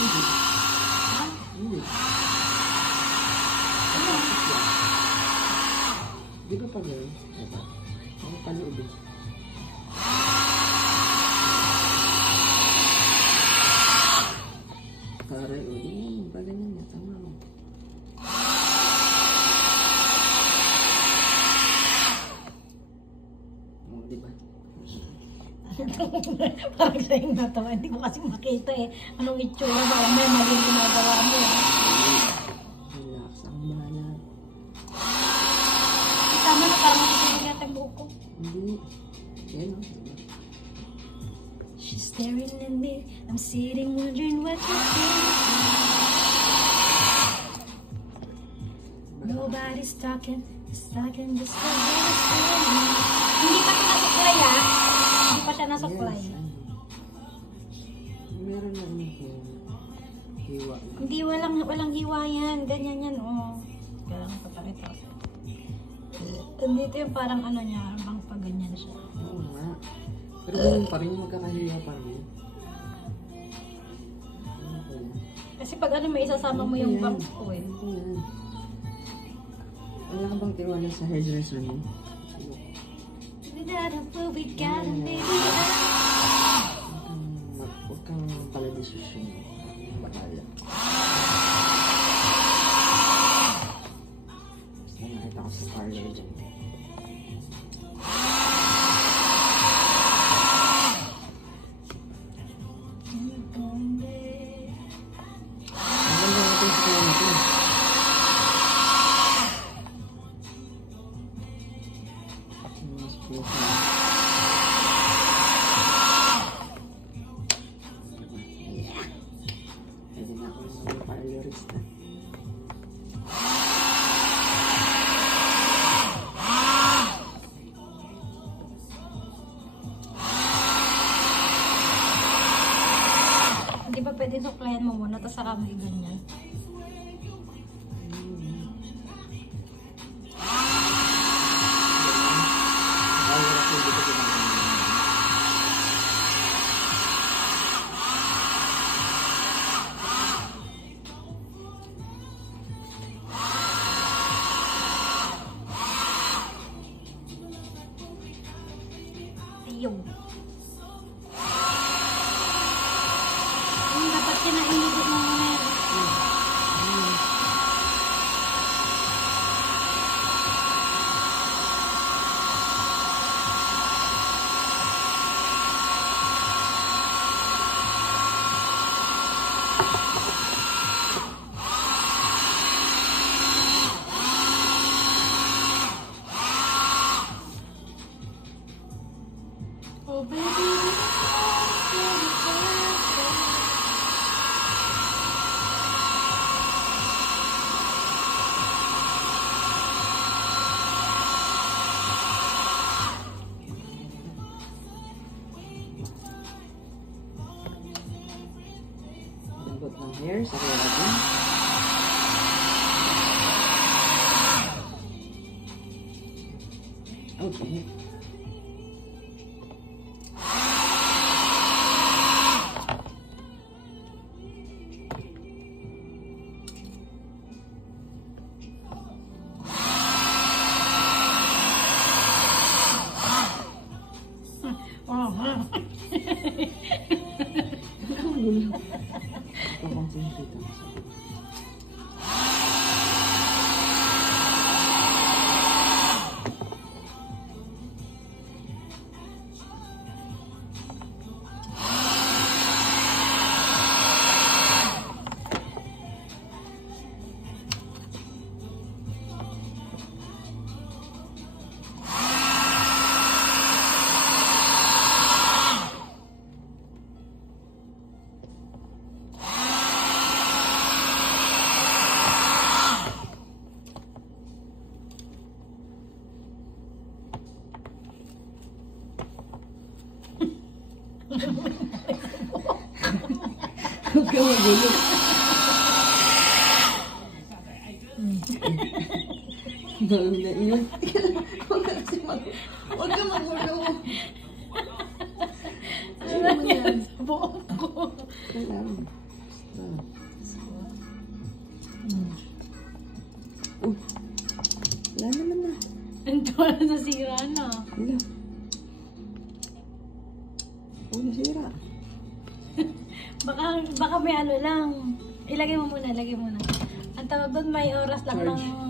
Hindi. Ha? Hindi. Ano? Di ba pa gano'n? Diba? Ang paloob eh. Karay, o di, pa ganyan na, tama mo. O, diba? Parang sa'yo natawa. Hindi ko kasi makita eh. Anong itsura ba? May maling ginagawa mo eh. Relax, ang bahala. Tama na parang matutulog yata ang buhok ko. Hindi. Yan o, diba? She's staring at me. I'm sitting wondering what you're thinking. Nobody's talking. Just talking this way. Hindi pa siya nasuklay ah. Hindi pa siya nasuklay. Yes, ano. Meron na ano ko. Hiwa. Hindi, walang hiwa yan. Ganyan yan, oh. Kaya lang papakita ko. Dito yung parang ano niya, bang pag ganyan siya. Oo nga. Pero ganun pa rin, magkakahiwa pa rin. Ano ko yan? Kasi pag ano, may isasama mo yung bangs ko eh. Ano ko yan? Wala ka bang tiwala sa hairdresser mo? Without a boo, we got a baby. Huwag kang pala desisyon. Bahala. Basta nakita ko sa parlor dyan. Ang ganda natin sa kaya natin. Mas puso. Pwede na ako ng parlorista. Hindi ba pwede suklayan mo muna, tapos saka mo i-ganyan? Ayaw. Dapat kinainigit mo muna yan. Oh baby, Lambot ng hair sa kaya natin. Okay. Ang gulo. Concentrate ako sa Huwag ka magulo. Bago na iyon. Huwag ka kasi magulo. Huwag ka magulo. Ano yan? Buong ko. Alam. Ah. So, Wala naman na. ang tuwa na nasira na. Wala. Nasira. Baka may ano lang. Ilagay mo muna, ilagay mo na. Ang tawag doon, may oras lang Charge. ng